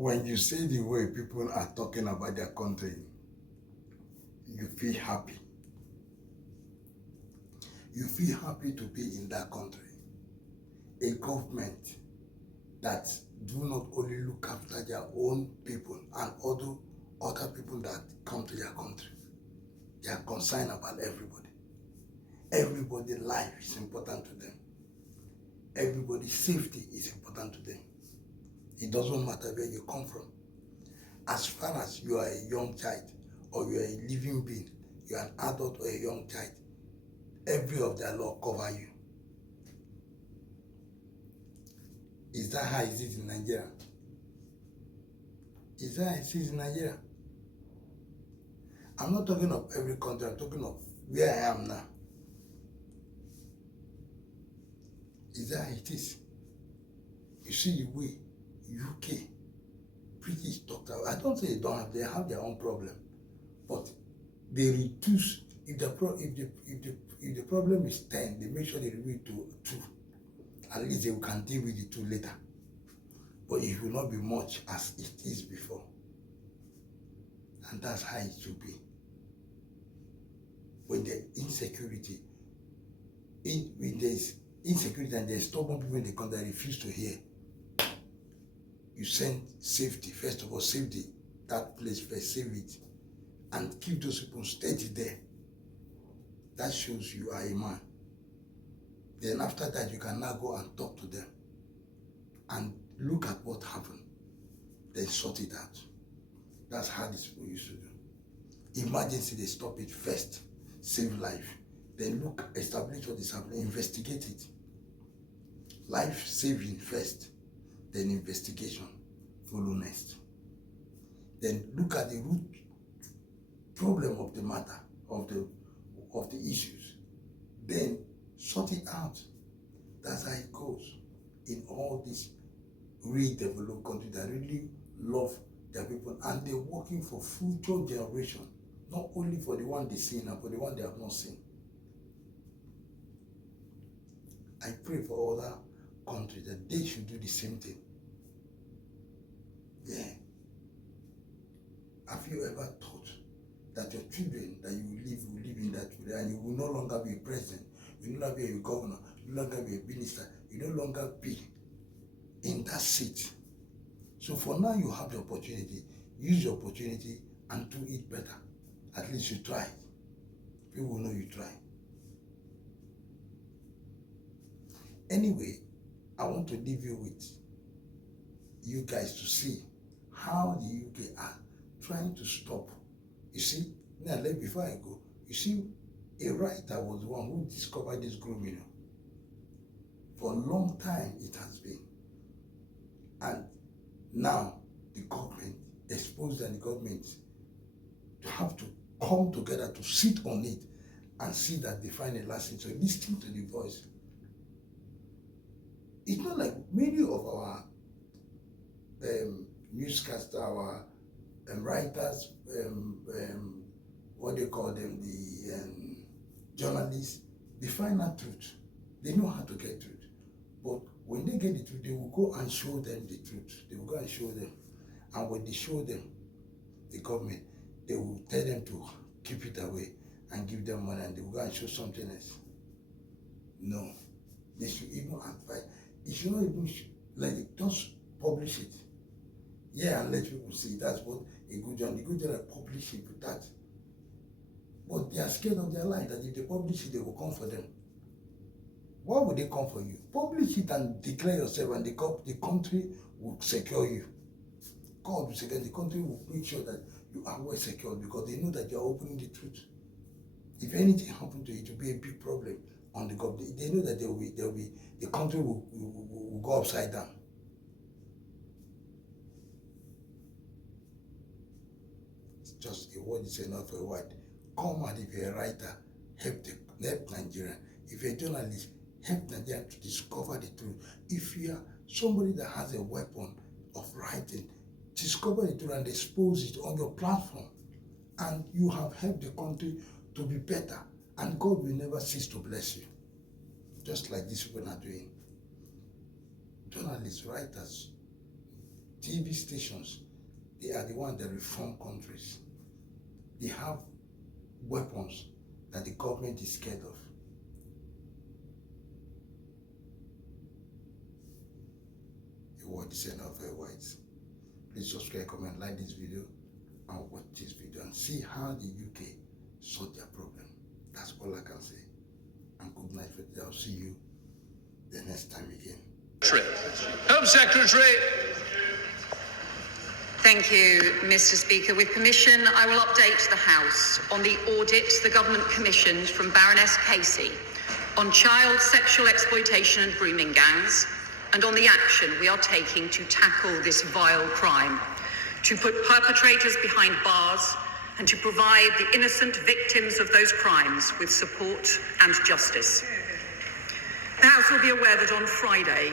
When you see the way people are talking about their country, you feel happy. You feel happy to be in that country. A government that do not only look after their own people and other people that come to their country. They are concerned about everybody. Everybody's life is important to them. Everybody's safety is important to them. It doesn't matter where you come from. As far as you are a young child or you are a living being, you are an adult or a young child, every of their law cover you. Is that how it is in Nigeria? Is that how it is in Nigeria? I'm not talking of every country, I'm talking of where I am now. Is that how it is? You see the way UK, British doctor, I don't say they have their own problem, but they reduce, if the problem is 10, they make sure they reduce it to 2. At least they can deal with the 2 later. But it will not be much as it is before. And that's how it should be. When there's insecurity, when there's insecurity and there's stubborn people in the country that refuse to hear, you send safety. First of all, save that place first, save it, and keep those people steady there. That shows you are a man. Then after that, you can now go and talk to them and look at what happened. Then sort it out. That's how these people used to do. Emergency, they stop it first. Save life. Then look, establish what is happening, investigate it. Life saving first, then investigation follow next. Then look at the root problem of the matter, of the issues. Then sort it out. That's how it goes in all these really developed countries that really love their people, and they're working for future generation, not only for the one they see now, but the one they have not seen. I pray for other countries that they should do the same thing. Yeah. Have you ever thought that your children that you will live in that way, and you will no longer be a president, you will no longer be a governor, you will no longer be a minister, you will no longer be in that seat? So for now, you have the opportunity. Use the opportunity and do it better. At least you try. People will know you try. Anyway, I want to leave you with you guys to see how the UK are trying to stop. You see, now before I go, you see, a writer was the one who discovered this grooming. For a long time it has been. And now the government exposed, and the government have to come together to sit on it and see that they find a lasting. So listen to the voice. It's not like many of our newscasters, our writers, what they call them, the journalists, they find out truth. They know how to get truth. But when they get the truth, they will go and show them the truth. They will go and show them. And when they show them, the government, they will tell them to keep it away and give them money, and they will go and show something else. No. They should even advise. It should not even, just publish it. Yeah, and let people see. That's what a good job. The good job, publish it with that. But they are scared of their life, that if they publish it, they will come for them. Why would they come for you? Publish it and declare yourself, and the country will secure you. God will secure. The country will make sure that you are well secured, because they know that you are opening the truth. If anything happens to you, it will be a big problem on the government. They know that the country will go upside down. It's just a word is enough for a word. Come out. If you're a writer, help Nigeria. If you're a journalist, help Nigeria to discover the truth. If you are somebody that has a weapon of writing, discover the truth and expose it on your platform. And you have helped the country to be better. And God will never cease to bless you. Just like these people are doing. Journalists, writers, TV stations, they are the ones that reform countries. They have weapons that the government is scared of. The world is enough very white. Please subscribe, comment, like this video, and watch this video and see how the UK solved their problem. That's all I can say. And good night for today. I'll see you the next time again. Home Secretary. Thank you, Mr. Speaker. With permission, I will update the House on the audit the government commissioned from Baroness Casey on child sexual exploitation and grooming gangs, and on the action we are taking to tackle this vile crime, to put perpetrators behind bars, and to provide the innocent victims of those crimes with support and justice. The House will be aware that on Friday,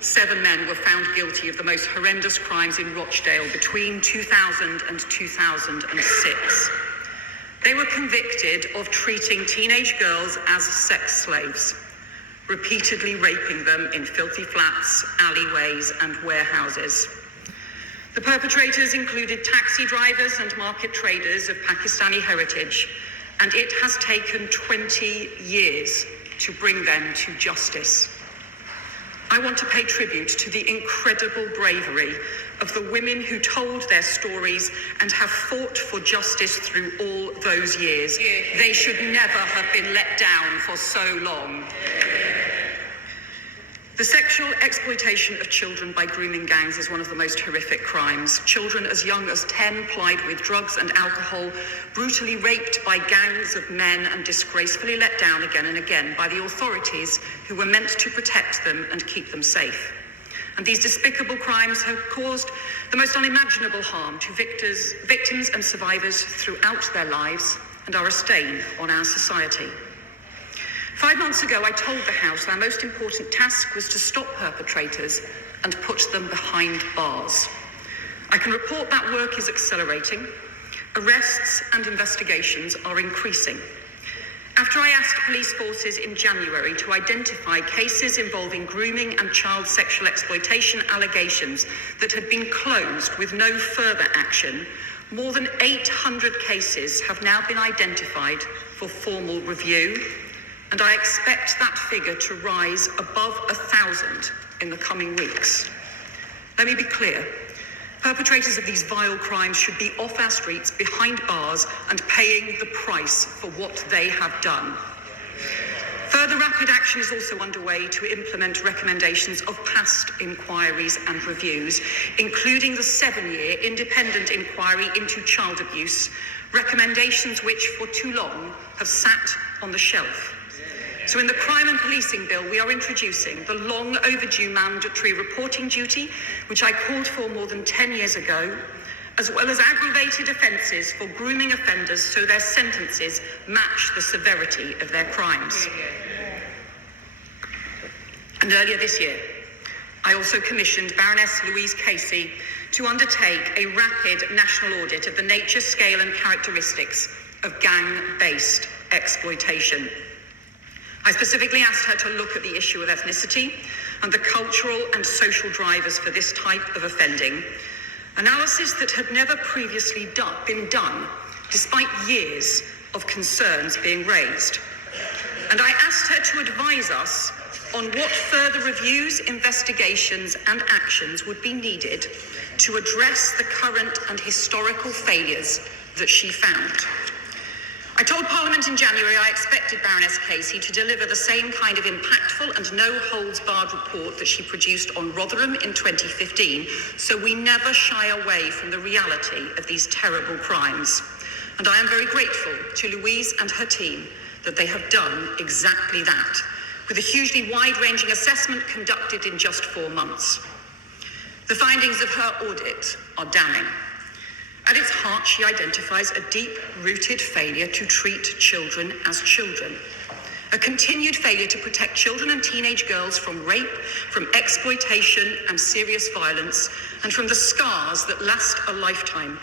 7 men were found guilty of the most horrendous crimes in Rochdale between 2000 and 2006. They were convicted of treating teenage girls as sex slaves, repeatedly raping them in filthy flats, alleyways, and warehouses. The perpetrators included taxi drivers and market traders of Pakistani heritage, and it has taken 20 years to bring them to justice. I want to pay tribute to the incredible bravery of the women who told their stories and have fought for justice through all those years. They should never have been let down for so long. The sexual exploitation of children by grooming gangs is one of the most horrific crimes. Children as young as 10 plied with drugs and alcohol, brutally raped by gangs of men and disgracefully let down again and again by the authorities who were meant to protect them and keep them safe. And these despicable crimes have caused the most unimaginable harm to victims and survivors throughout their lives and are a stain on our society. 5 months ago, I told the House our most important task was to stop perpetrators and put them behind bars. I can report that work is accelerating. Arrests and investigations are increasing. After I asked police forces in January to identify cases involving grooming and child sexual exploitation allegations that had been closed with no further action, more than 800 cases have now been identified for formal review, and I expect that figure to rise above 1,000 in the coming weeks. Let me be clear. Perpetrators of these vile crimes should be off our streets, behind bars, and paying the price for what they have done. Further rapid action is also underway to implement recommendations of past inquiries and reviews, including the 7-year independent inquiry into child abuse, recommendations which for too long have sat on the shelf. So in the Crime and Policing Bill, we are introducing the long overdue mandatory reporting duty, which I called for more than 10 years ago, as well as aggravated offences for grooming offenders so their sentences match the severity of their crimes. And earlier this year, I also commissioned Baroness Louise Casey to undertake a rapid national audit of the nature, scale and characteristics of gang-based exploitation. I specifically asked her to look at the issue of ethnicity and the cultural and social drivers for this type of offending, analysis that had never previously been done, despite years of concerns being raised. And I asked her to advise us on what further reviews, investigations and actions would be needed to address the current and historical failures that she found. I told Parliament in January I expected Baroness Casey to deliver the same kind of impactful and no-holds-barred report that she produced on Rotherham in 2015, so we never shy away from the reality of these terrible crimes. And I am very grateful to Louise and her team that they have done exactly that, with a hugely wide-ranging assessment conducted in just 4 months. The findings of her audit are damning. At its heart, she identifies a deep-rooted failure to treat children as children. A continued failure to protect children and teenage girls from rape, from exploitation and serious violence, and from the scars that last a lifetime.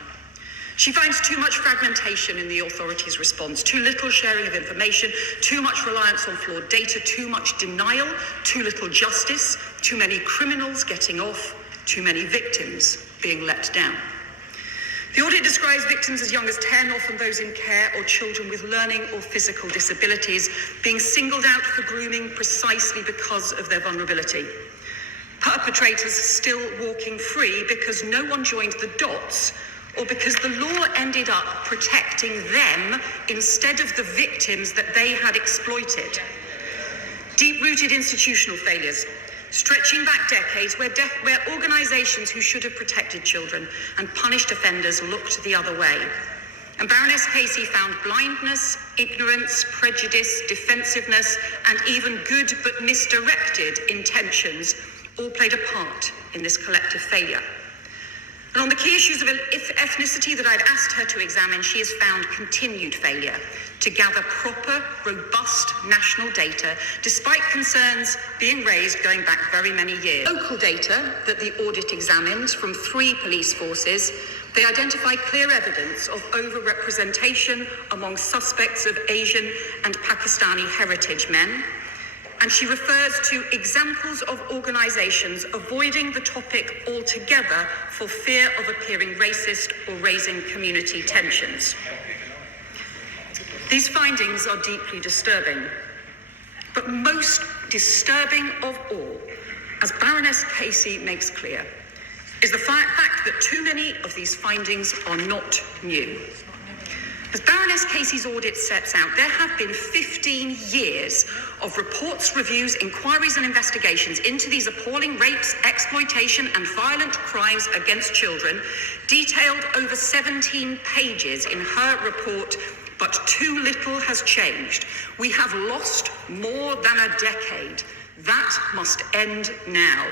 She finds too much fragmentation in the authorities' response, too little sharing of information, too much reliance on flawed data, too much denial, too little justice, too many criminals getting off, too many victims being let down. The audit describes victims as young as 10, often those in care, or children with learning or physical disabilities, being singled out for grooming precisely because of their vulnerability. Perpetrators still walking free because no one joined the dots, or because the law ended up protecting them instead of the victims that they had exploited. Deep-rooted institutional failures, stretching back decades where organisations who should have protected children and punished offenders looked the other way. And Baroness Casey found blindness, ignorance, prejudice, defensiveness, and even good but misdirected intentions all played a part in this collective failure. And on the key issues of ethnicity that I'd asked her to examine, she has found continued failure to gather proper, robust national data, despite concerns being raised going back very many years. Local data that the audit examined from 3 police forces, they identified clear evidence of overrepresentation among suspects of Asian and Pakistani heritage men. And she refers to examples of organisations avoiding the topic altogether for fear of appearing racist or raising community tensions. These findings are deeply disturbing, but most disturbing of all, as Baroness Casey makes clear, is the fact that too many of these findings are not new. As Baroness Casey's audit sets out, there have been 15 years of reports, reviews, inquiries and investigations into these appalling rapes, exploitation and violent crimes against children, detailed over 17 pages in her report, but too little has changed. We have lost more than a decade. That must end now.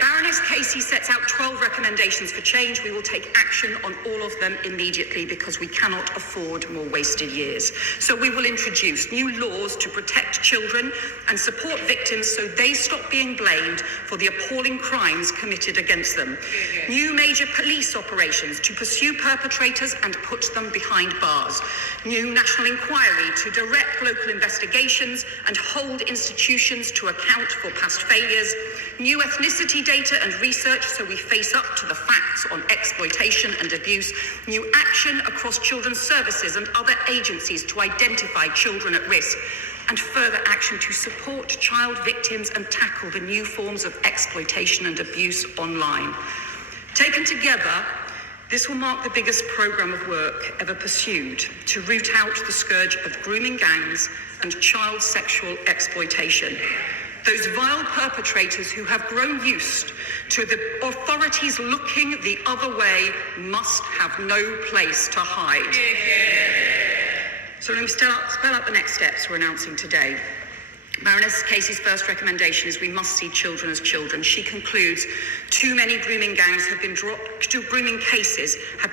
Baroness Casey sets out 12 recommendations for change. We will take action on all of them immediately because we cannot afford more wasted years. So we will introduce new laws to protect children and support victims so they stop being blamed for the appalling crimes committed against them. New major police operations to pursue perpetrators and put them behind bars. New national inquiry to direct local investigations and hold institutions to account for past failures. New ethnicity data and research so we face up to the facts on exploitation and abuse. New action across children's services and other agencies to identify children at risk. And further action to support child victims and tackle the new forms of exploitation and abuse online. Taken together, this will mark the biggest programme of work ever pursued to root out the scourge of grooming gangs and child sexual exploitation. Those vile perpetrators who have grown used to the authorities looking the other way must have no place to hide. So let me spell out the next steps we're announcing today. Baroness Casey's first recommendation is we must see children as children. She concludes too many grooming cases have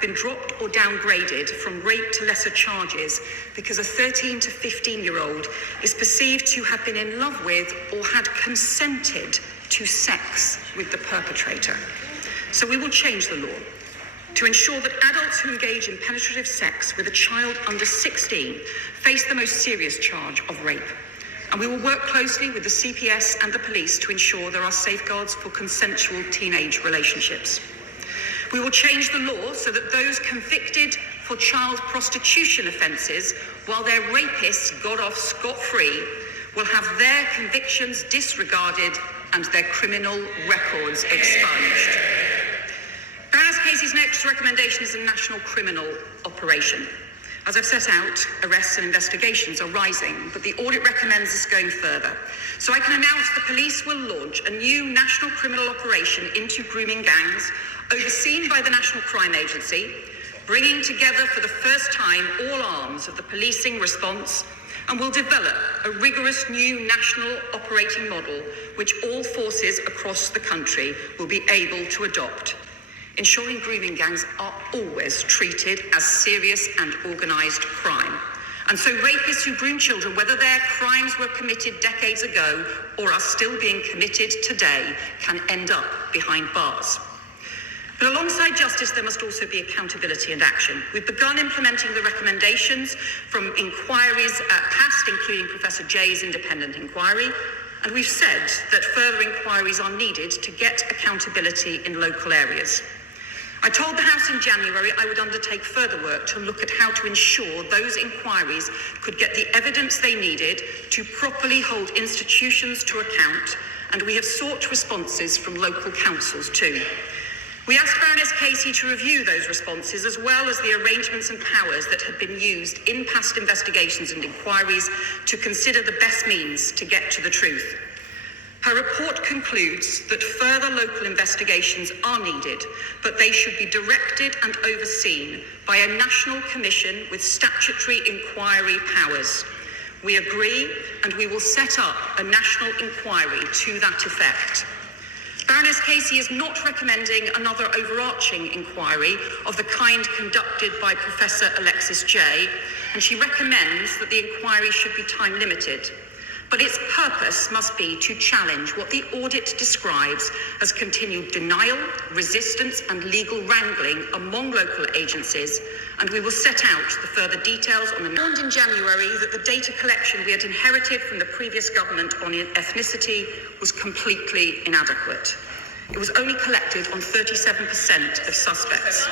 been dropped or downgraded from rape to lesser charges because a 13 to 15-year-old is perceived to have been in love with or had consented to sex with the perpetrator. So we will change the law to ensure that adults who engage in penetrative sex with a child under 16 face the most serious charge of rape. And we will work closely with the CPS and the police to ensure there are safeguards for consensual teenage relationships. We will change the law so that those convicted for child prostitution offences, while their rapists got off scot-free, will have their convictions disregarded and their criminal records expunged. Baroness Casey's next recommendation is a national criminal operation. As I've set out, arrests and investigations are rising, but the audit recommends us going further. So I can announce the police will launch a new national criminal operation into grooming gangs, overseen by the National Crime Agency, bringing together for the first time all arms of the policing response, and will develop a rigorous new national operating model which all forces across the country will be able to adopt, ensuring grooming gangs are always treated as serious and organised crime. And so rapists who groom children, whether their crimes were committed decades ago or are still being committed today, can end up behind bars. But alongside justice, there must also be accountability and action. We've begun implementing the recommendations from inquiries past, including Professor Jay's independent inquiry. And we've said that further inquiries are needed to get accountability in local areas. I told the House in January I would undertake further work to look at how to ensure those inquiries could get the evidence they needed to properly hold institutions to account, and we have sought responses from local councils too. We asked Baroness Casey to review those responses, as well as the arrangements and powers that had been used in past investigations and inquiries to consider the best means to get to the truth. Her report concludes that further local investigations are needed, but they should be directed and overseen by a national commission with statutory inquiry powers. We agree, and we will set up a national inquiry to that effect. Baroness Casey is not recommending another overarching inquiry of the kind conducted by Professor Alexis Jay, and she recommends that the inquiry should be time limited. But its purpose must be to challenge what the audit describes as continued denial, resistance, and legal wrangling among local agencies, and we will set out the further details on the warned in January that the data collection we had inherited from the previous government on ethnicity was completely inadequate. It was only collected on 37% of suspects.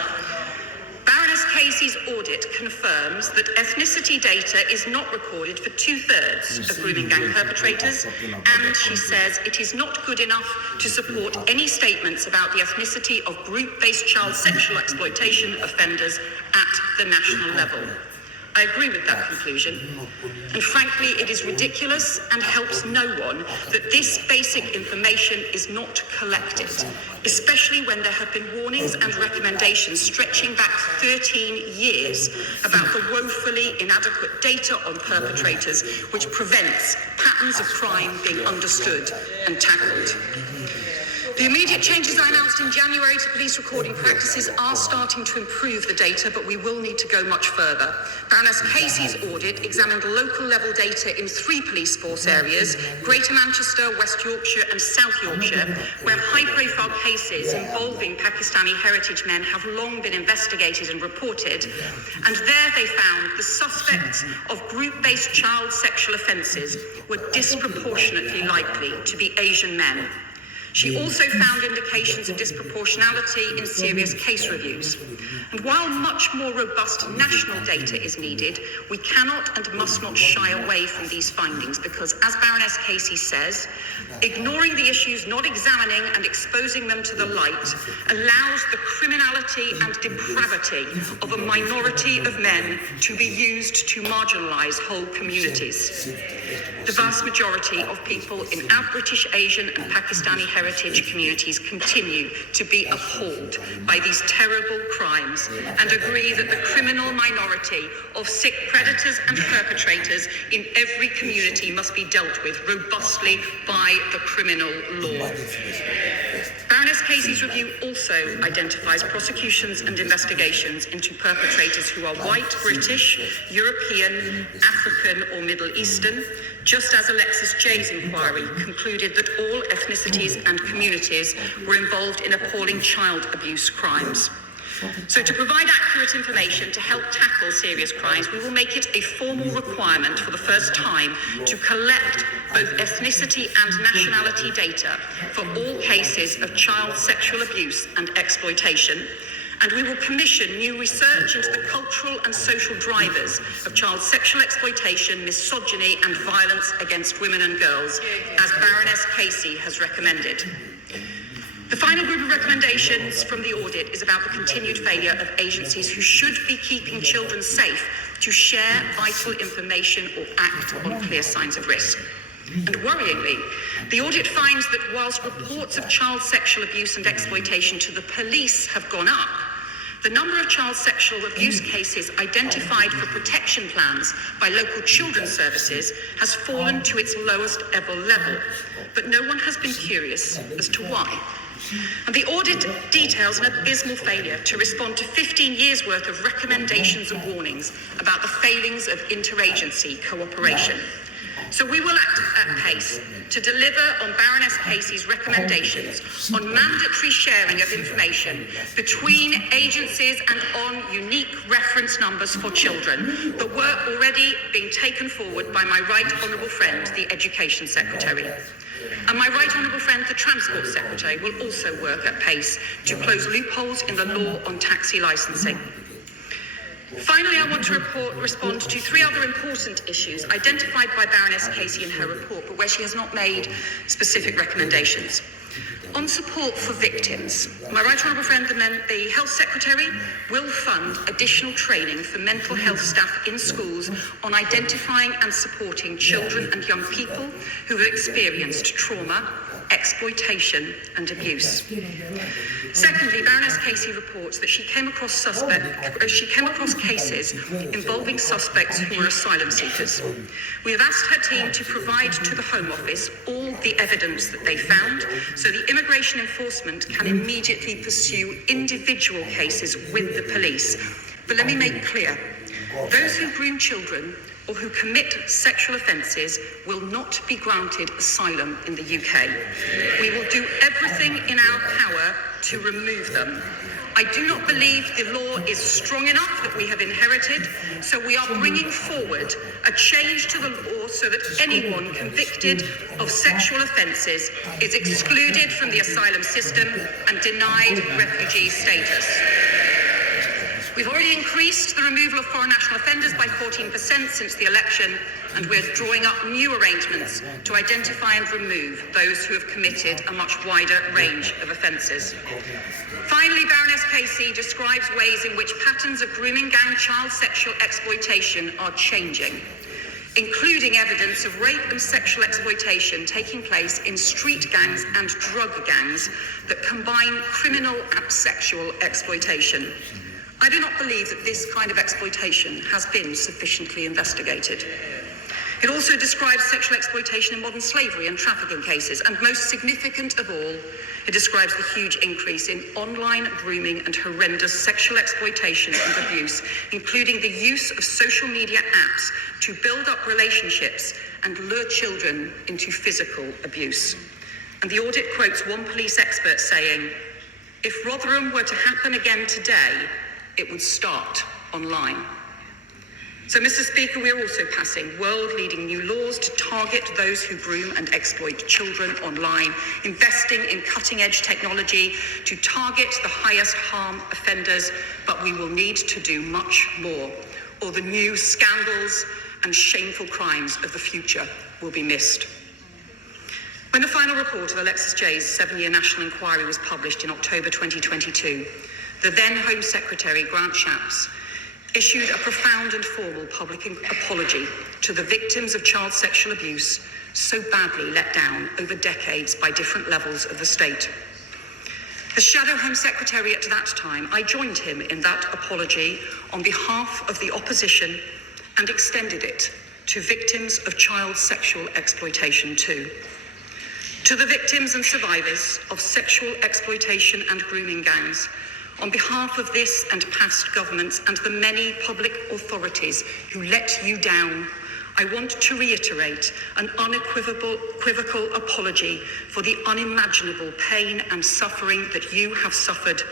Baroness Casey's audit confirms that ethnicity data is not recorded for 2/3 of grooming gang perpetrators, and she says it is not good enough to support any statements about the ethnicity of group-based child sexual exploitation offenders at the national level. I agree with that conclusion, and frankly, it is ridiculous and helps no one that this basic information is not collected, especially when there have been warnings and recommendations stretching back 13 years about the woefully inadequate data on perpetrators, which prevents patterns of crime being understood and tackled. The immediate changes I announced in January to police recording practices are starting to improve the data, but we will need to go much further. Baroness Casey's audit examined local level data in 3 police force areas, Greater Manchester, West Yorkshire and South Yorkshire, where high-profile cases involving Pakistani heritage men have long been investigated and reported, and there they found the suspects of group-based child sexual offences were disproportionately likely to be Asian men. She also found indications of disproportionality in serious case reviews. And while much more robust national data is needed, we cannot and must not shy away from these findings because, as Baroness Casey says, ignoring the issues, not examining and exposing them to the light, allows the criminality and depravity of a minority of men to be used to marginalise whole communities. The vast majority of people in our British, Asian and Pakistani heritage communities continue to be appalled by these terrible crimes and agree that the criminal minority of sick predators and perpetrators in every community must be dealt with robustly by the criminal law. Baroness Casey's review also identifies prosecutions and investigations into perpetrators who are white, British, European, African or Middle Eastern, just as Alexis Jay's inquiry concluded that all ethnicities and communities were involved in appalling child abuse crimes. So to provide accurate information to help tackle serious crimes, we will make it a formal requirement for the first time to collect both ethnicity and nationality data for all cases of child sexual abuse and exploitation. And we will commission new research into the cultural and social drivers of child sexual exploitation, misogyny and violence against women and girls, as Baroness Casey has recommended. The final group of recommendations from the audit is about the continued failure of agencies who should be keeping children safe to share vital information or act on clear signs of risk. And worryingly, the audit finds that whilst reports of child sexual abuse and exploitation to the police have gone up, the number of child sexual abuse cases identified for protection plans by local children's services has fallen to its lowest ever level, but no one has been curious as to why. And the audit details an abysmal failure to respond to 15 years' worth of recommendations and warnings about the failings of interagency cooperation. So we will act at pace to deliver on Baroness Casey's recommendations on mandatory sharing of information between agencies and on unique reference numbers for children, the work already being taken forward by my right honourable friend, the Education Secretary. And my right honourable friend, the Transport Secretary, will also work at pace to close loopholes in the law on taxi licensing. Finally, I want to respond to three other important issues identified by Baroness Casey in her report, but where she has not made specific recommendations. On support for victims, my right honourable friend, the Health Secretary, will fund additional training for mental health staff in schools on identifying and supporting children and young people who have experienced trauma, exploitation and abuse. Secondly, Baroness Casey reports that she came across cases involving suspects who were asylum seekers. We have asked her team to provide to the Home Office all the evidence that they found so the immigration enforcement can immediately pursue individual cases with the police. But let me make clear, those who groom children or who commit sexual offences will not be granted asylum in the UK. We will do everything in our power to remove them. I do not believe the law is strong enough that we have inherited, so we are bringing forward a change to the law so that anyone convicted of sexual offences is excluded from the asylum system and denied refugee status. We've already increased the removal of foreign national offenders by 14% since the election, and we're drawing up new arrangements to identify and remove those who have committed a much wider range of offences. Finally, Baroness Casey describes ways in which patterns of grooming gang child sexual exploitation are changing, including evidence of rape and sexual exploitation taking place in street gangs and drug gangs that combine criminal and sexual exploitation. I do not believe that this kind of exploitation has been sufficiently investigated. It also describes sexual exploitation in modern slavery and trafficking cases, and most significant of all, it describes the huge increase in online grooming and horrendous sexual exploitation and abuse, including the use of social media apps to build up relationships and lure children into physical abuse. And the audit quotes one police expert saying, "If Rotherham were to happen again today, it would start online." So, Mr. Speaker, we are also passing world-leading new laws to target those who groom and exploit children online, investing in cutting-edge technology to target the highest harm offenders, but we will need to do much more, or the new scandals and shameful crimes of the future will be missed. When the final report of Alexis Jay's 7-year national inquiry was published in October 2022, the then Home Secretary, Grant Shapps, issued a profound and formal public apology to the victims of child sexual abuse so badly let down over decades by different levels of the state. As Shadow Home Secretary at that time, I joined him in that apology on behalf of the opposition and extended it to victims of child sexual exploitation too. To the victims and survivors of sexual exploitation and grooming gangs, on behalf of this and past governments and the many public authorities who let you down, I want to reiterate an unequivocal apology for the unimaginable pain and suffering that you have suffered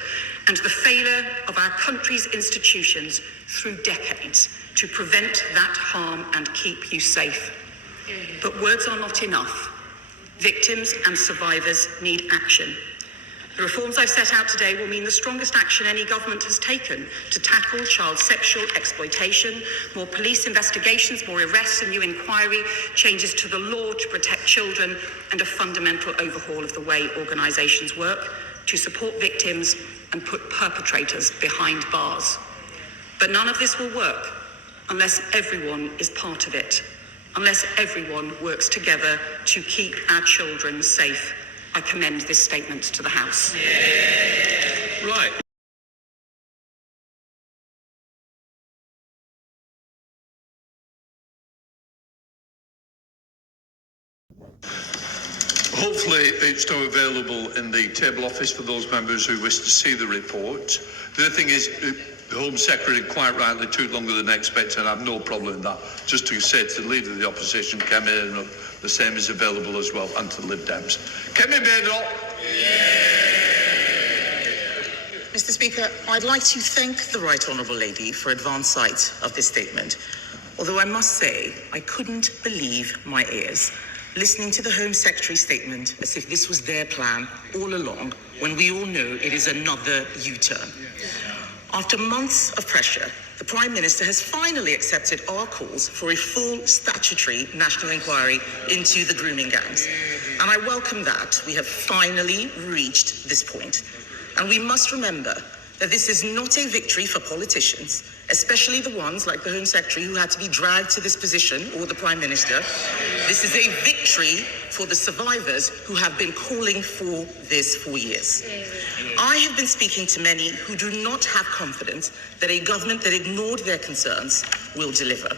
and the failure of our country's institutions through decades to prevent that harm and keep you safe. But words are not enough. Victims and survivors need action. The reforms I've set out today will mean the strongest action any government has taken to tackle child sexual exploitation, more police investigations, more arrests, a new inquiry, changes to the law to protect children, and a fundamental overhaul of the way organisations work to support victims and put perpetrators behind bars. But none of this will work unless everyone is part of it, unless everyone works together to keep our children safe. I commend this statement to the House. Right. Hopefully it's now available in the table office for those members who wish to see the report. The other thing is, The Home Secretary quite rightly took longer than expected, and I have no problem with that. Just to say to the Leader of the Opposition, Kemi Badenoch, the same is available as well, and to the Lib Dems. Kemi Badenoch. Mr. Speaker, I'd like to thank the Right Honourable Lady for advance sight of this statement. Although I must say, I couldn't believe my ears, listening to the Home Secretary's statement as if this was their plan all along, when we all know it is another U-turn. After months of pressure, the Prime Minister has finally accepted our calls for a full statutory national inquiry into the grooming gangs. And I welcome that we have finally reached this point. And we must remember that this is not a victory for politicians, especially the ones like the Home Secretary who had to be dragged to this position, or the Prime Minister. This is a victory for the survivors who have been calling for this for years. I have been speaking to many who do not have confidence that a government that ignored their concerns will deliver.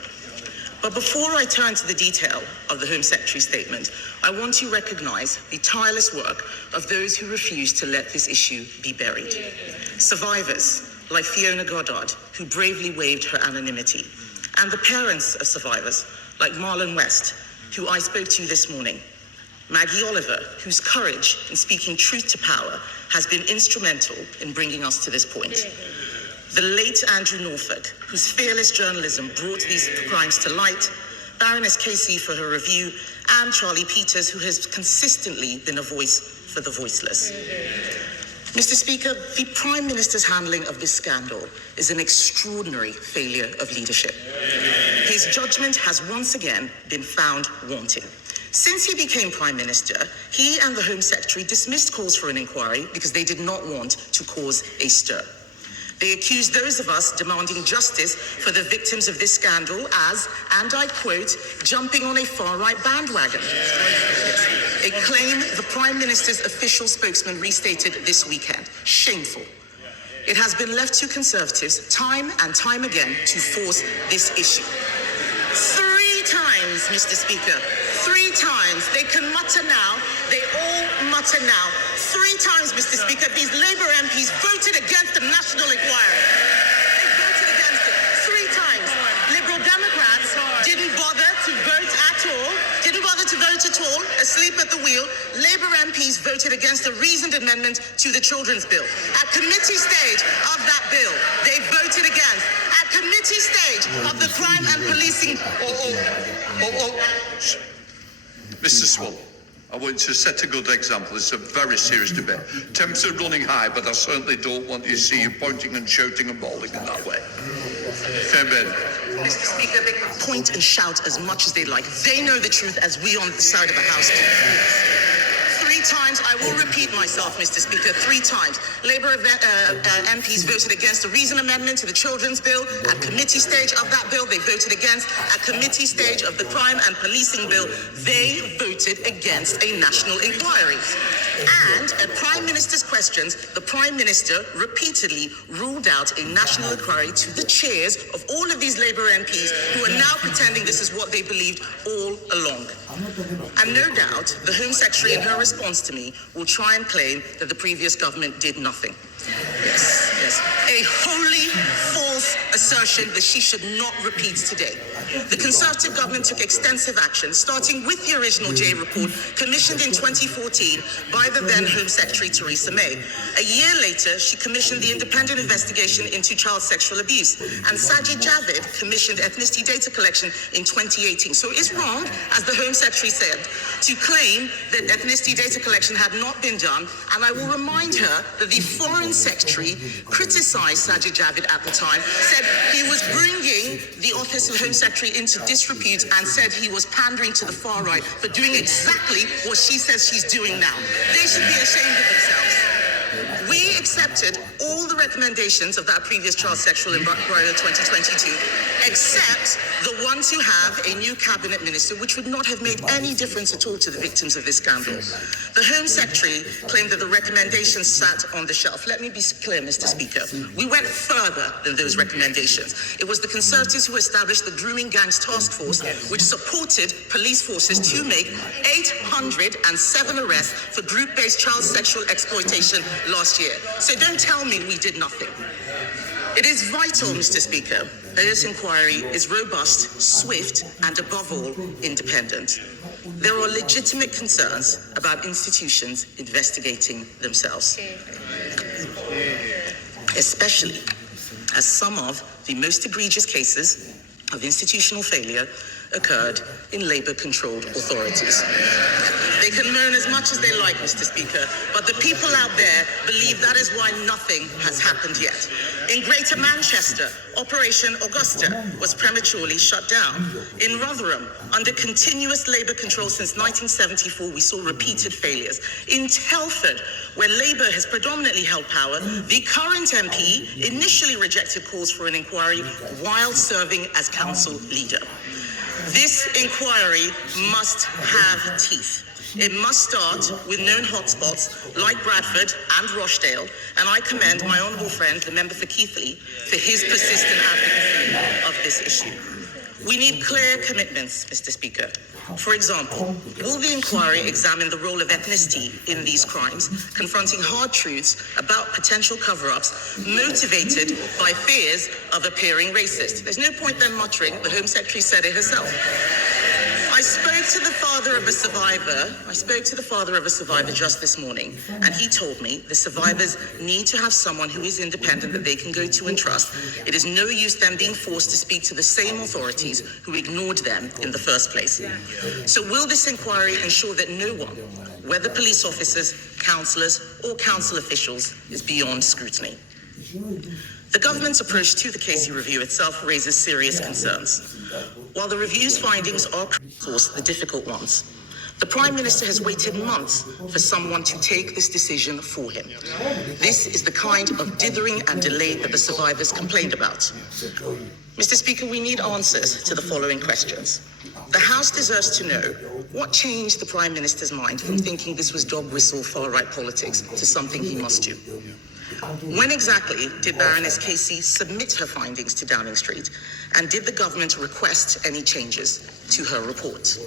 But before I turn to the detail of the Home Secretary's statement, I want to recognise the tireless work of those who refuse to let this issue be buried. Survivors like Fiona Goddard, who bravely waived her anonymity, and the parents of survivors like Marlon West, who I spoke to this morning. Maggie Oliver, whose courage in speaking truth to power has been instrumental in bringing us to this point. The late Andrew Norfolk, whose fearless journalism brought these crimes to light, Baroness Casey for her review, and Charlie Peters, who has consistently been a voice for the voiceless. Mr. Speaker, the Prime Minister's handling of this scandal is an extraordinary failure of leadership. His judgment has once again been found wanting. Since he became Prime Minister, he and the Home Secretary dismissed calls for an inquiry because they did not want to cause a stir. They accused those of us demanding justice for the victims of this scandal as, and I quote, jumping on a far-right bandwagon. A claim the Prime Minister's official spokesman restated this weekend. Shameful. It has been left to Conservatives time and time again to force this issue. 3 times, Mr. Speaker. 3 times. They can mutter now. They all mutter now. 3 times, Mr. Speaker, these Labour MPs voted against the national inquiry. They voted against it 3 times. Liberal Democrats didn't bother to vote at all. Asleep at the wheel, Labour MPs voted against a reasoned amendment to the Children's Bill. At committee stage of that bill, they voted against. At committee stage of the crime and policing... Mr. Swallow, I want you to set a good example. It's a very serious debate. Temps are running high, but I certainly don't want you to see you pointing and shouting and bawling in that way. Mr. Speaker, they can point and shout as much as they like. They know the truth as we on the side of the House do. 3 times, I will repeat myself, Mr. Speaker, 3 times. Labour MPs voted against a reasoned amendment to the Children's Bill. At committee stage of that bill, they voted against. At committee stage of the Crime and Policing Bill, they voted against a national inquiry. And at Prime Minister's questions, the Prime Minister repeatedly ruled out a national inquiry to the chairs of all of these Labour MPs who are now pretending this is what they believed all along. And no doubt, the Home Secretary in her response to me will try and claim that the previous government did nothing. Yes. A wholly false assertion that she should not repeat today. The Conservative government took extensive action, starting with the original J report, commissioned in 2014 by the then Home Secretary Theresa May. A year later, she commissioned the independent investigation into child sexual abuse, and Sajid Javid commissioned ethnicity data collection in 2018. So it is wrong, as the Home Secretary said, to claim that ethnicity data collection had not been done, and I will remind her that the Foreign Secretary criticised Sajid Javid at the time, said he was bringing the Office of Home Secretary into disrepute, and said he was pandering to the far right for doing exactly what she says she's doing now. They should be ashamed of themselves. We accepted all the recommendations of that previous child sexual inquiry of 2022, except the ones who have a new cabinet minister, which would not have made any difference at all to the victims of this scandal. The Home Secretary claimed that the recommendations sat on the shelf. Let me be clear, Mr. Speaker. We went further than those recommendations. It was the Conservatives who established the Grooming Gangs Task Force, which supported police forces to make 807 arrests for group-based child sexual exploitation last year. So don't tell me we did nothing. It is vital, Mr. Speaker, that this inquiry is robust, swift, and above all, independent. There are legitimate concerns about institutions investigating themselves, especially as some of the most egregious cases of institutional failure occurred in Labour-controlled authorities. They can moan as much as they like, Mr. Speaker, but the people out there believe that is why nothing has happened yet. In Greater Manchester, Operation Augusta was prematurely shut down. In Rotherham, under continuous Labour control since 1974, we saw repeated failures. In Telford, where Labour has predominantly held power, the current MP initially rejected calls for an inquiry while serving as council leader. This inquiry must have teeth. It must start with known hotspots like Bradford and Rochdale, and I commend my honourable friend, the member for Keighley, for his persistent advocacy of this issue. We need clear commitments, Mr. Speaker. For example, will the inquiry examine the role of ethnicity in these crimes, confronting hard truths about potential cover-ups motivated by fears of appearing racist? There's no point then muttering, the Home Secretary said it herself. I spoke to the father of a survivor just this morning, and he told me the survivors need to have someone who is independent that they can go to and trust. It is no use them being forced to speak to the same authorities who ignored them in the first place. So will this inquiry ensure that no one, whether police officers, councillors, or council officials, is beyond scrutiny? The government's approach to the Casey review itself raises serious concerns. While the review's findings are, of course, the difficult ones, the Prime Minister has waited months for someone to take this decision for him. This is the kind of dithering and delay that the survivors complained about. Mr. Speaker, we need answers to the following questions. The House deserves to know what changed the Prime Minister's mind from thinking this was dog whistle far-right politics to something he must do. When exactly did Baroness Casey submit her findings to Downing Street, and did the government request any changes to her report?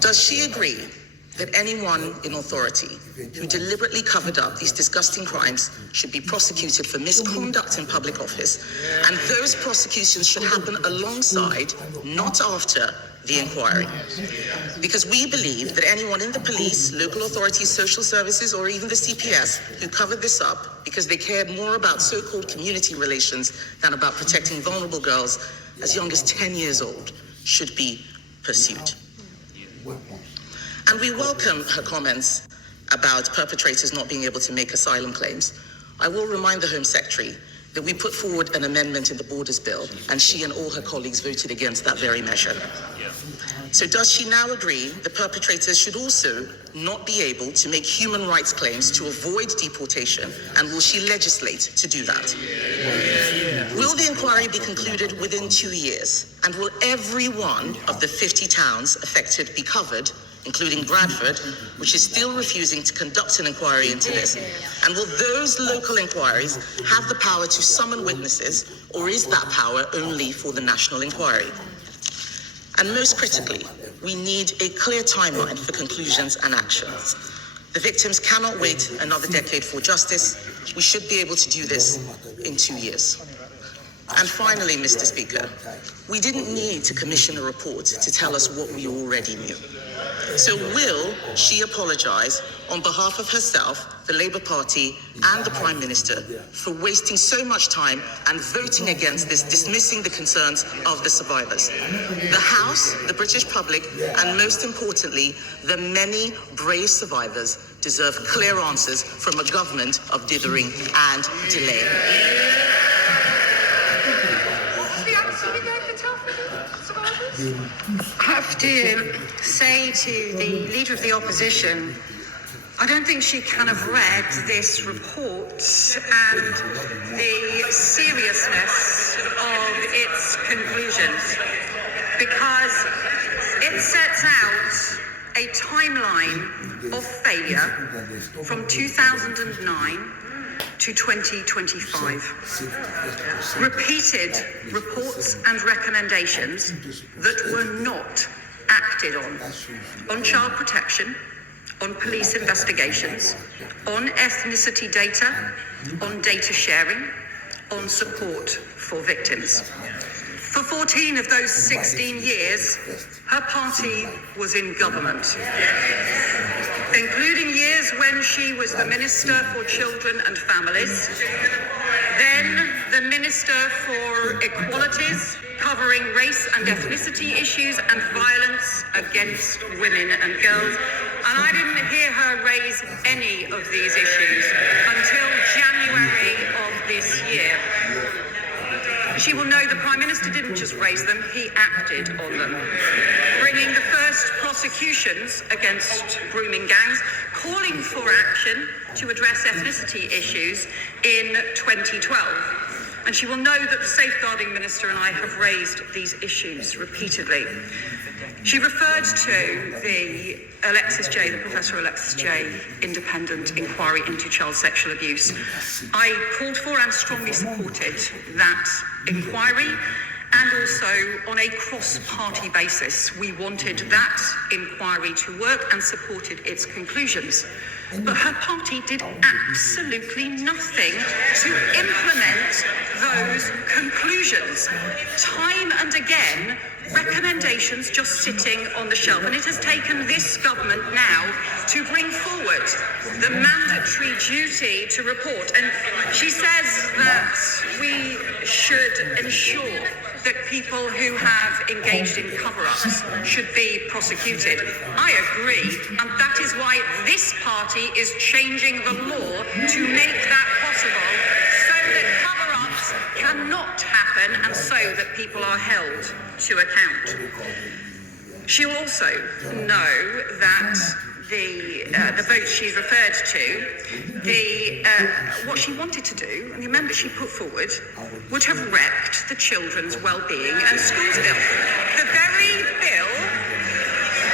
Does she agree that anyone in authority who deliberately covered up these disgusting crimes should be prosecuted for misconduct in public office, and those prosecutions should happen alongside, not after, the inquiry? Because we believe that anyone in the police, local authorities, social services, or even the CPS who covered this up because they cared more about so-called community relations than about protecting vulnerable girls as young as 10 years old should be pursued. And we welcome her comments about perpetrators not being able to make asylum claims. I will remind the Home Secretary that we put forward an amendment in the Borders Bill, and she and all her colleagues voted against that very measure. So does she now agree that perpetrators should also not be able to make human rights claims to avoid deportation, and will she legislate to do that? Will the inquiry be concluded within 2 years? And will every one of the 50 towns affected be covered, including Bradford, which is still refusing to conduct an inquiry into this? And will those local inquiries have the power to summon witnesses, or is that power only for the national inquiry? And most critically, we need a clear timeline for conclusions and actions. The victims cannot wait another decade for justice. We should be able to do this in 2 years. And finally, Mr. Speaker, we didn't need to commission a report to tell us what we already knew. So will she apologise on behalf of herself, the Labour Party and the Prime Minister for wasting so much time and voting against this, dismissing the concerns of the survivors? The House, the British public, and most importantly, the many brave survivors deserve clear answers from a government of dithering and delay. I have to say to the Leader of the Opposition, I don't think she can have read this report and the seriousness of its conclusions, because it sets out a timeline of failure from 2009 to 2025. Repeated reports and recommendations that were not acted on child protection, on police investigations, on ethnicity data, on data sharing, on support for victims. For 14 of those 16 years, her party was in government, including years when she was the Minister for Children and Families, then the Minister for Equalities, covering race and ethnicity issues and violence against women and girls. And I didn't hear her raise any of these issues until January of this year. She will know the Prime Minister didn't just raise them, he acted on them, bringing the first prosecutions against grooming gangs, calling for action to address ethnicity issues in 2012. And she will know that the Safeguarding Minister and I have raised these issues repeatedly. She referred to the Professor Alexis J. independent inquiry into child sexual abuse. I called for and strongly supported that inquiry, and also on a cross-party basis. We wanted that inquiry to work and supported its conclusions. But her party did absolutely nothing to implement those conclusions. Time and again, recommendations just sitting on the shelf. And it has taken this government now to bring forward the mandatory duty to report. And she says that we should ensure that people who have engaged in cover-ups should be prosecuted. I agree, and that is why this party is changing the law to make that possible, so that cover-ups cannot happen and so that people are held to account. She will also know that the vote she's referred to, what she wanted to do, and the amendment she put forward, would have wrecked the children's well-being and schools bill. The very bill,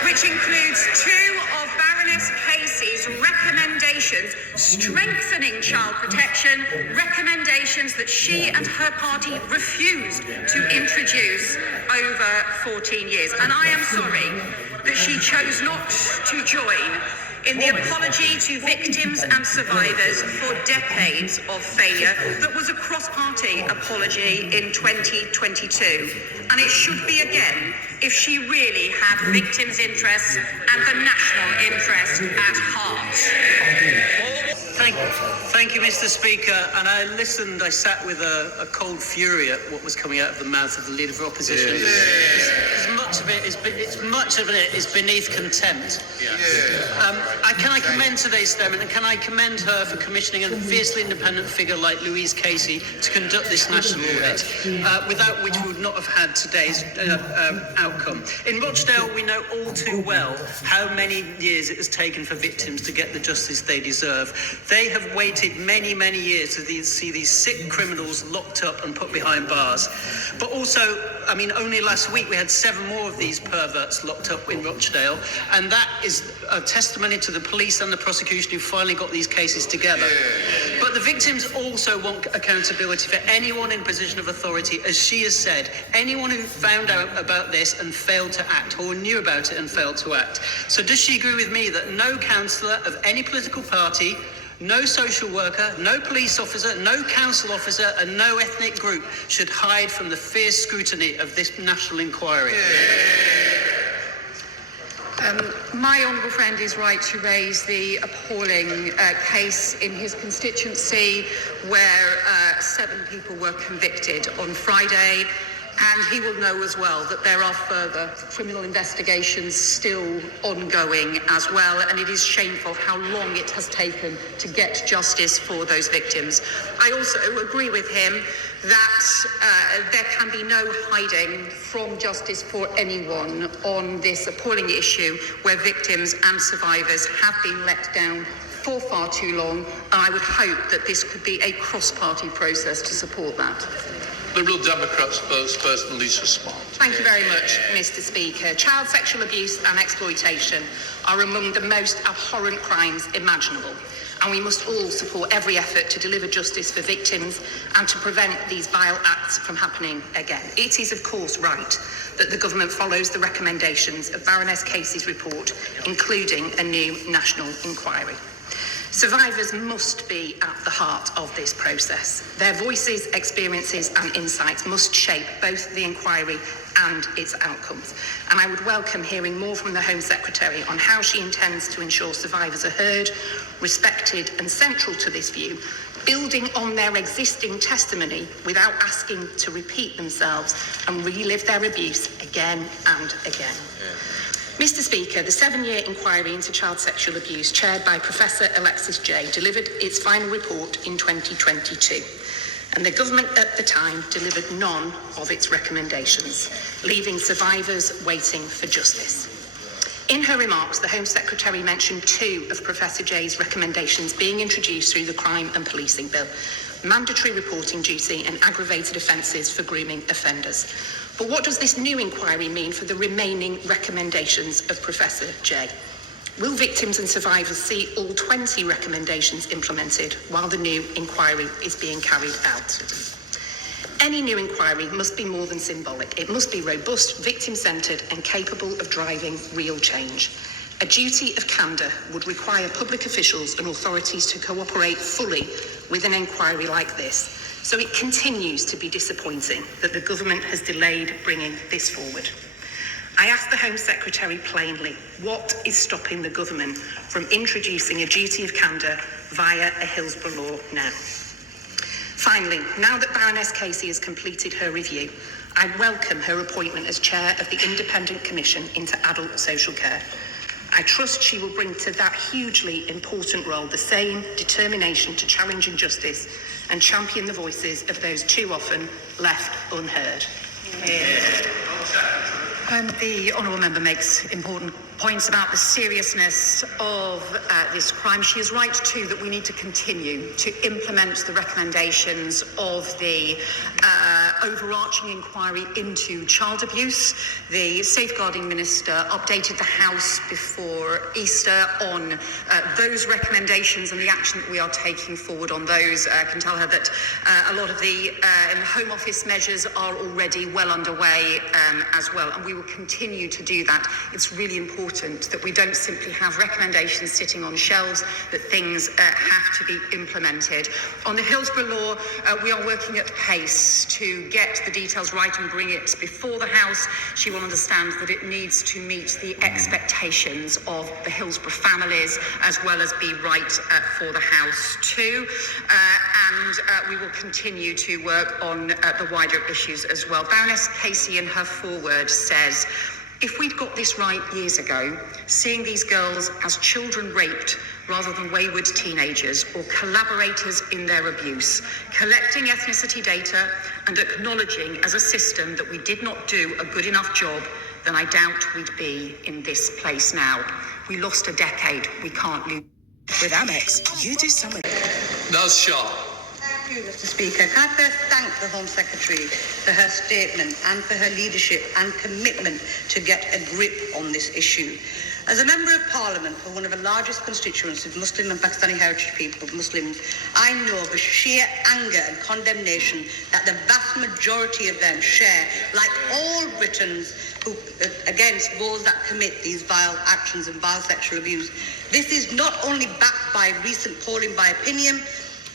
which includes two of Baroness Casey's recommendations strengthening child protection, recommendations that she and her party refused to introduce over 14 years. And I am sorry that she chose not to join in the apology to victims and survivors for decades of failure that was a cross-party apology in 2022. And it should be again if she really had victims' interests and the national interest at heart. Thank you, Mr. Speaker. And I sat with a cold fury at what was coming out of the mouth of the Leader of Opposition. Much of it is beneath contempt. Can I commend today's statement, and can I commend her for commissioning a fiercely independent figure like Louise Casey to conduct this national audit, without which we would not have had today's outcome. In Rochdale, we know all too well how many years it has taken for victims to get the justice they deserve. They have waited many, many years to see these sick criminals locked up and put behind bars. But also, only last week we had 7 more of these perverts locked up in Rochdale, and that is a testimony to the police and the prosecution who finally got these cases together. But the victims also want accountability for anyone in position of authority. As she has said, anyone who found out about this and failed to act, or knew about it and failed to act. So does she agree with me that no councillor of any political party, no social worker, no police officer, no council officer, and no ethnic group should hide from the fierce scrutiny of this national inquiry? My honourable friend is right to raise the appalling case in his constituency where 7 people were convicted on Friday. And he will know as well that there are further criminal investigations still ongoing as well, and it is shameful how long it has taken to get justice for those victims. I also agree with him that there can be no hiding from justice for anyone on this appalling issue where victims and survivors have been let down for far too long, and I would hope that this could be a cross-party process to support that. Liberal Democrats spokesperson Lisa Smart. Thank you very much, Mr. Speaker. Child sexual abuse and exploitation are among the most abhorrent crimes imaginable. And we must all support every effort to deliver justice for victims and to prevent these vile acts from happening again. It is, of course, right that the government follows the recommendations of Baroness Casey's report, including a new national inquiry. Survivors must be at the heart of this process. Their voices, experiences and insights must shape both the inquiry and its outcomes. And I would welcome hearing more from the Home Secretary on how she intends to ensure survivors are heard, respected and central to this view, building on their existing testimony without asking to repeat themselves and relive their abuse again and again. Mr. Speaker, the 7-year inquiry into child sexual abuse, chaired by Professor Alexis Jay, delivered its final report in 2022. And the government at the time delivered none of its recommendations, leaving survivors waiting for justice. In her remarks, the Home Secretary mentioned 2 of Professor Jay's recommendations being introduced through the Crime and Policing Bill: mandatory reporting duty and aggravated offences for grooming offenders. But what does this new inquiry mean for the remaining recommendations of Professor Jay? Will victims and survivors see all 20 recommendations implemented while the new inquiry is being carried out? Any new inquiry must be more than symbolic. It must be robust, victim-centred and capable of driving real change. A duty of candour would require public officials and authorities to cooperate fully with an inquiry like this. So it continues to be disappointing that the government has delayed bringing this forward. I ask the Home Secretary plainly, what is stopping the government from introducing a duty of candour via a Hillsborough law now? Finally, now that Baroness Casey has completed her review, I welcome her appointment as chair of the Independent Commission into Adult Social Care. I trust she will bring to that hugely important role the same determination to challenge injustice and champion the voices of those too often left unheard. The honourable member makes important points about the seriousness of this crime. She is right too that we need to continue to implement the recommendations of the overarching inquiry into child abuse. The Safeguarding Minister updated the House before Easter on those recommendations and the action that we are taking forward on those. I can tell her that a lot of the Home Office measures are already well underway as well, and we will continue to do that. It's really important that we don't simply have recommendations sitting on shelves, that things have to be implemented. On the Hillsborough law, we are working at pace to get the details right and bring it before the House. She will understand that it needs to meet the expectations of the Hillsborough families as well as be right for the House too. And we will continue to work on the wider issues as well. Baroness Casey in her foreword says, if we'd got this right years ago, seeing these girls as children raped rather than wayward teenagers or collaborators in their abuse, collecting ethnicity data and acknowledging as a system that we did not do a good enough job, then I doubt we'd be in this place now. We lost a decade, we can't lose. With Amex, you do something. Naz Shah. Thank you, Mr. Speaker. Can I first thank the Home Secretary for her statement and for her leadership and commitment to get a grip on this issue. As a Member of Parliament for one of the largest constituencies of Muslim and Pakistani heritage people, Muslims, I know the sheer anger and condemnation that the vast majority of them share, like all Britons, against those that commit these vile actions and vile sexual abuse. This is not only backed by recent polling by Opinion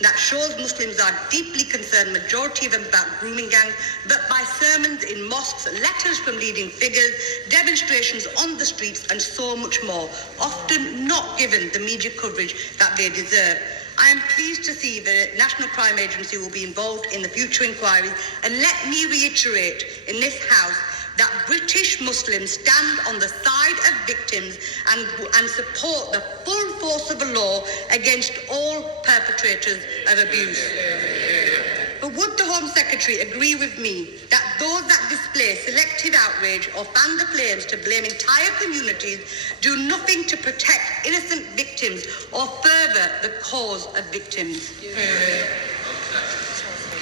that shows Muslims are deeply concerned, majority of them, about grooming gangs, but by sermons in mosques, letters from leading figures, demonstrations on the streets, and so much more, often not given the media coverage that they deserve. I am pleased to see the National Crime Agency will be involved in the future inquiries, and let me reiterate in this House that British Muslims stand on the side of victims and support the full force of the law against all perpetrators of abuse. But would the Home Secretary agree with me that those that display selective outrage or fan the flames to blame entire communities do nothing to protect innocent victims or further the cause of victims?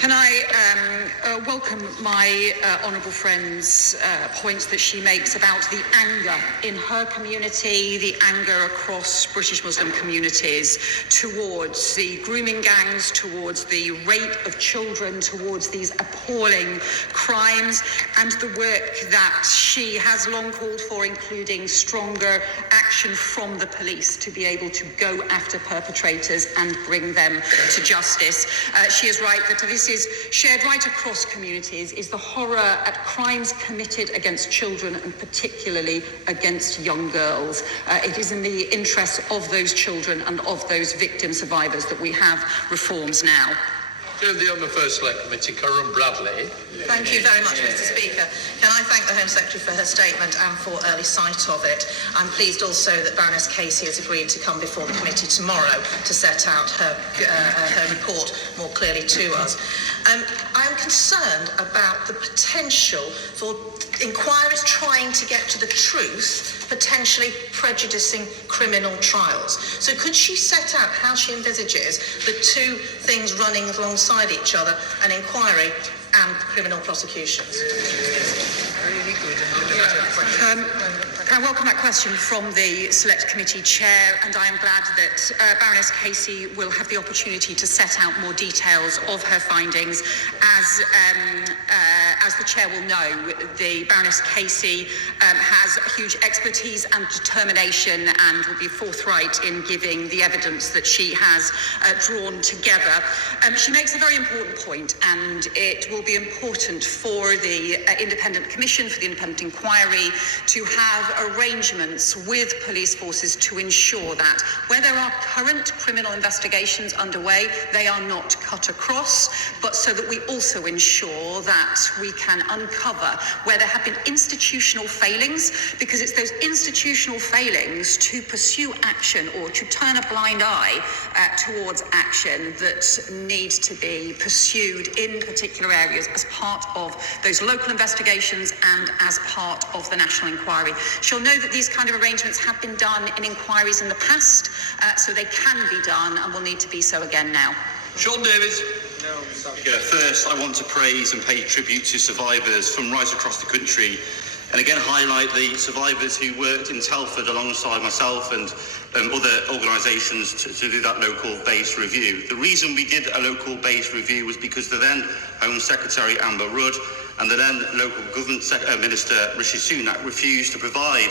Can I welcome my honourable friend's points that she makes about the anger in her community, the anger across British Muslim communities towards the grooming gangs, towards the rape of children, towards these appalling crimes, and the work that she has long called for, including stronger action from the police to be able to go after perpetrators and bring them to justice. She is right that this is shared right across communities, is the horror at crimes committed against children and particularly against young girls. It is in the interests of those children and of those victim survivors that we have reforms now. On the First Select Committee, Karen Bradley. Thank you very much, Mr. Speaker. Can I thank the Home Secretary for her statement and for early sight of it. I'm pleased also that Baroness Casey has agreed to come before the committee tomorrow to set out her report more clearly to us. I am concerned about the potential for inquiries trying to get to the truth, potentially prejudicing criminal trials. So could she set out how she envisages the two things running alongside each other, an inquiry and criminal prosecutions? I welcome that question from the Select Committee Chair, and I am glad that Baroness Casey will have the opportunity to set out more details of her findings. As the Chair will know, the Baroness Casey has a huge expertise and determination and will be forthright in giving the evidence that she has drawn together. She makes a very important point, and it will be important for the Independent Commission, for the Independent Inquiry, to have arrangements with police forces to ensure that where there are current criminal investigations underway, they are not cut across, but so that we also ensure that we can uncover where there have been institutional failings, because it's those institutional failings to pursue action or to turn a blind eye towards action that need to be pursued in particular areas as part of those local investigations and as part of the national inquiry. She'll know that these kind of arrangements have been done in inquiries in the past, so they can be done and will need to be so again now. Sean Davis. First, I want to praise and pay tribute to survivors from right across the country, and again highlight the survivors who worked in Telford alongside myself and other organisations to do that local-based review. The reason we did a local-based review was because the then Home Secretary Amber Rudd and the then local government minister Rishi Sunak refused to provide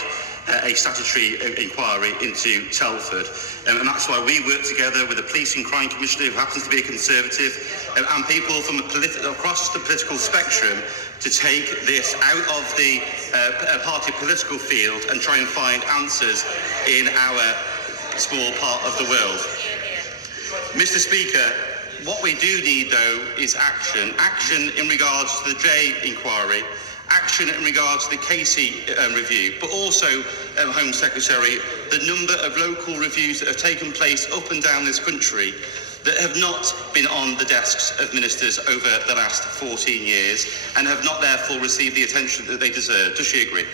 a statutory inquiry into Telford, and that's why we worked together with the Police and Crime Commissioner, who happens to be a Conservative, and people from across the political spectrum to take this out of the party political field and try and find answers in our small part of the world. Mr. Speaker, what we do need, though, is action. Action in regards to the Jay inquiry, action in regards to the Casey review, but also, Home Secretary, the number of local reviews that have taken place up and down this country that have not been on the desks of ministers over the last 14 years and have not therefore received the attention that they deserve. Does she agree?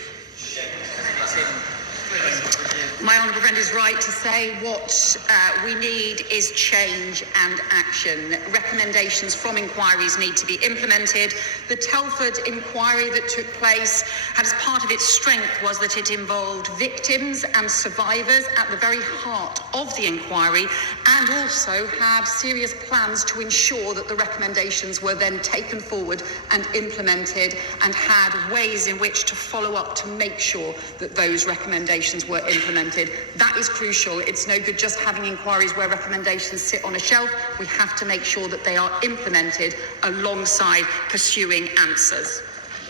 My honourable friend is right to say what we need is change and action. Recommendations from inquiries need to be implemented. The Telford inquiry that took place had as part of its strength was that it involved victims and survivors at the very heart of the inquiry, and also had serious plans to ensure that the recommendations were then taken forward and implemented, and had ways in which to follow up to make sure that those recommendations were implemented. That is crucial. It's no good just having inquiries where recommendations sit on a shelf. We have to make sure that they are implemented alongside pursuing answers.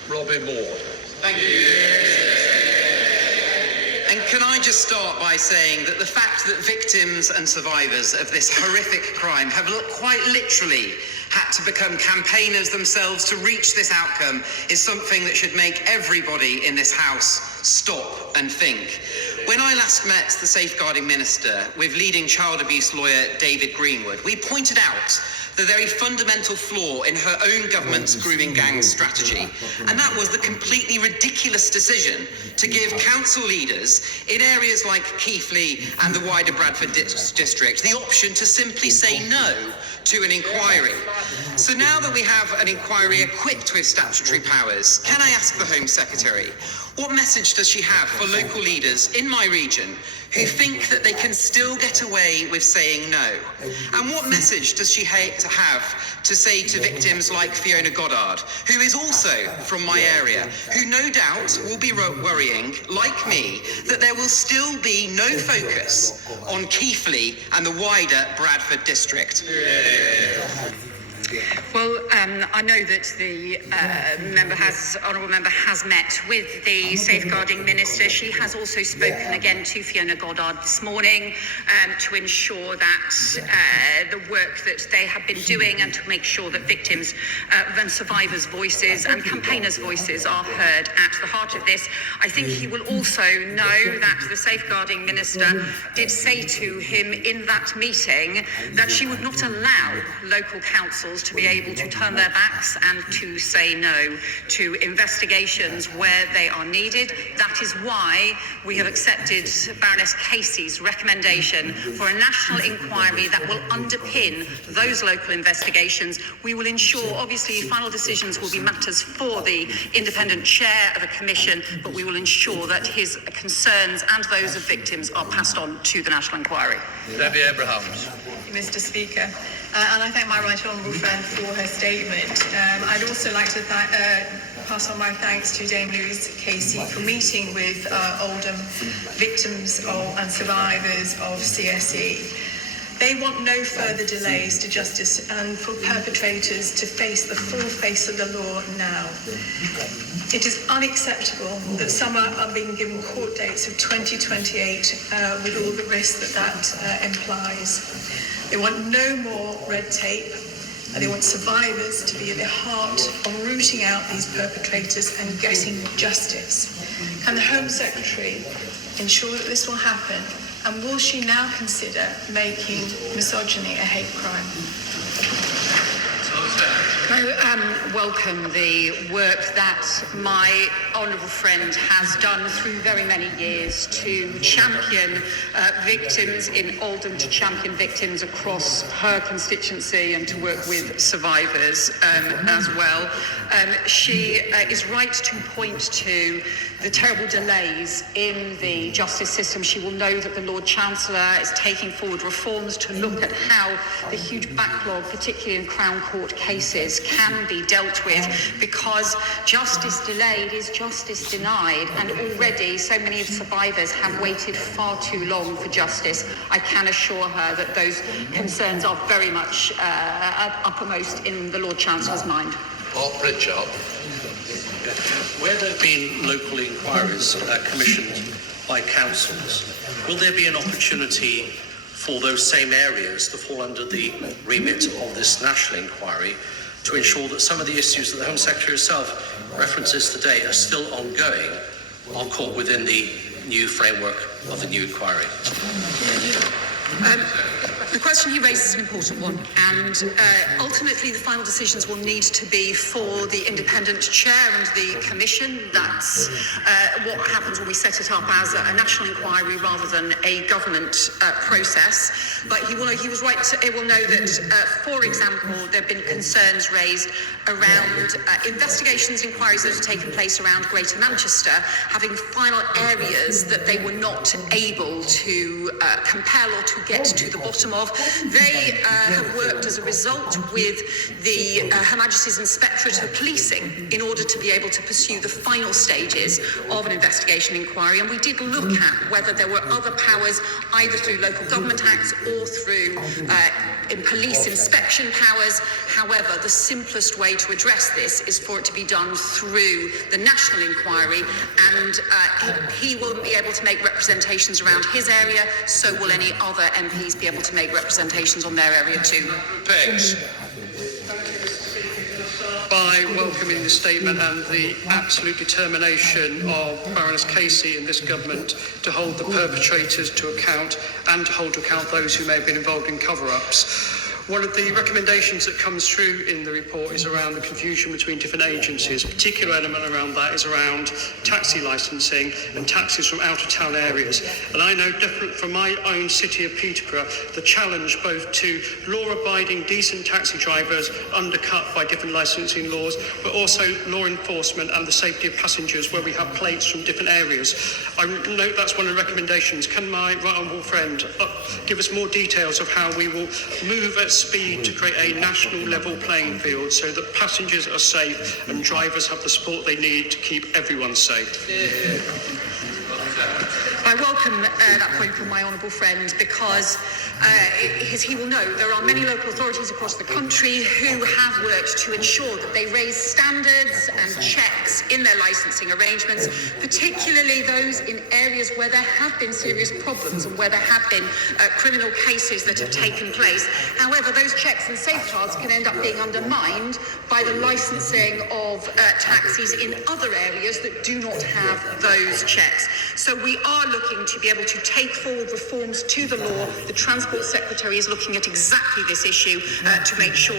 Robin Moore. Thank you. And can I just start by saying that the fact that victims and survivors of this horrific crime have quite literally had to become campaigners themselves to reach this outcome is something that should make everybody in this House stop and think. When I last met the Safeguarding Minister with leading child abuse lawyer David Greenwood, we pointed out the very fundamental flaw in her own government's Grooming Gangs strategy. And that was the completely ridiculous decision to give council leaders in areas like Keighley and the wider Bradford district the option to simply say no to an inquiry. So now that we have an inquiry equipped with statutory powers, can I ask the Home Secretary, what message does she have for local leaders in my region who think that they can still get away with saying no? And what message does she have to say to victims like Fiona Goddard, who is also from my area, who no doubt will be worrying, like me, that there will still be no focus on Keighley and the wider Bradford district? Well, I know that the honourable member has met with the safeguarding minister. She has also spoken again to Fiona Goddard this morning to ensure that the work that they have been doing and to make sure that victims and survivors' voices and campaigners' voices are heard at the heart of this. I think he will also know that the safeguarding minister did say to him in that meeting that she would not allow local councils to be able to turn their backs and to say no to investigations where they are needed. That is why we have accepted Baroness Casey's recommendation for a national inquiry that will underpin those local investigations. We will ensure, obviously, final decisions will be matters for the independent chair of a commission, but we will ensure that his concerns and those of victims are passed on to the national inquiry. Debbie Abrahams. Mr. Speaker, and I thank my right honourable friend for her statement. I'd also like to pass on my thanks to Dame Louise Casey for meeting with Oldham victims and survivors of CSE. They want no further delays to justice and for perpetrators to face the full face of the law now. It is unacceptable that some are being given court dates of 2028 with all the risk that implies. They want no more red tape, and they want survivors to be at the heart of rooting out these perpetrators and getting justice. Can the Home Secretary ensure that this will happen? And will she now consider making misogyny a hate crime? I welcome the work that my honourable friend has done through very many years to champion victims in Oldham, to champion victims across her constituency and to work with survivors as well. She is right to point to the terrible delays in the justice system. She will know that the Lord Chancellor is taking forward reforms to look at how the huge backlog, particularly in Crown Court cases, can be dealt with, because justice delayed is justice denied, and already so many survivors have waited far too long for justice. I can assure her that those concerns are very much uppermost in the Lord Chancellor's mind. Mark Pritchard. Where there have been local inquiries commissioned by councils, will there be an opportunity for those same areas to fall under the remit of this national inquiry to ensure that some of the issues that the Home Secretary herself references today are still ongoing, are caught within the new framework of the new inquiry? The question you raise is an important one, and ultimately the final decisions will need to be for the independent chair and the commission. That's what happens when we set it up as a national inquiry rather than a government process. But he was right he will know that, for example, there have been concerns raised around investigations, inquiries that have taken place around Greater Manchester, having final areas that they were not able to compel or to get to the bottom of. They have worked as a result with the Her Majesty's Inspectorate of Policing in order to be able to pursue the final stages of an investigation inquiry, and we did look at whether there were other powers, either through local government acts or through in police inspection powers. However, the simplest way to address this is for it to be done through the national inquiry, and he will be able to make representations around his area, so will any other MPs be able to make representations on their area too. Pegs. By welcoming the statement and the absolute determination of Baroness Casey and this government to hold the perpetrators to account and to hold to account those who may have been involved in cover-ups. One of the recommendations that comes through in the report is around the confusion between different agencies. A particular element around that is around taxi licensing and taxis from out-of-town areas. And I know definitely from my own city of Peterborough, the challenge both to law-abiding, decent taxi drivers undercut by different licensing laws, but also law enforcement and the safety of passengers where we have plates from different areas. I note that's one of the recommendations. Can my right honourable friend give us more details of how we will move at speed to create a national level playing field so that passengers are safe and drivers have the support they need to keep everyone safe? I welcome that point from my honourable friend because, as he will know, there are many local authorities across the country who have worked to ensure that they raise standards and checks in their licensing arrangements, particularly those in areas where there have been serious problems and where there have been criminal cases that have taken place. However, those checks and safeguards can end up being undermined by the licensing of taxis in other areas that do not have those checks. So we are looking to be able to take forward reforms to the law. The Transport Secretary is looking at exactly this issue to make sure